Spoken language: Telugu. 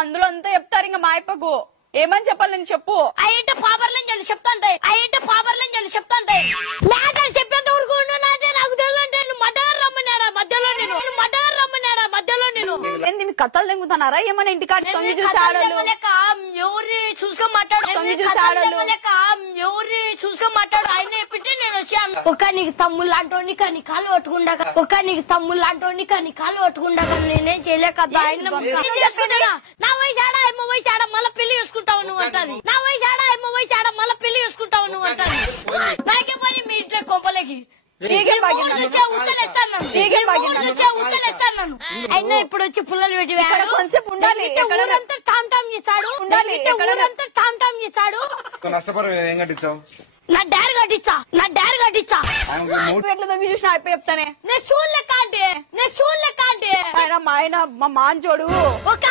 సందులో అంతా చెప్తారు ఇంకా మా అయిపోకు ఏమని చెప్పాలి నేను చెప్పు అయ్యంటే పాపర్లని చెప్పి చెప్తాంటాయి మ్యాటర్ చెప్పేంత వరకు నాకు తెలియదంటే మధ్యలో నేను ఏంది మీ కథలు తెంగుతున్నారా ఏమన్నా ఇంటికాడ తొంగి చూసి ఆడలు ఎవరి చూసుకొని మాట్లాడు ఎవరి చూసుకొని మాట్లాడు ఆయన చెప్పింటే నేను వచ్చాను ఒక నీకు తమ్ముళ్ళు అంటోని కానీ కాలు పట్టుకుండగా నేనేం చేయలేక ఆయన నా వయసు ఆడ అమ్మ వయసు ఆడ మళ్ళీ పెళ్లి చేసుకుంటావు నువ్వు అంటాది నా వయసు ఆడ అమ్మ వయసు ఆడ మళ్ళీ పెళ్లి చేసుకుంటావు నువ్వు అంటాది నాకే పని మీ ఇంట్లో కొంపలకి అయినా ఇప్పుడు వచ్చి పుల్లలు పెట్టి ఊరంతా టామ్ టామ్ చేశాడు నా డాడీ కట్టించా ఎట్లా తొంగి చూసిన అయిపోయి చెప్తానే నేను చూడలేక అంటే మా ఆయన మా మాంచోడు ఒక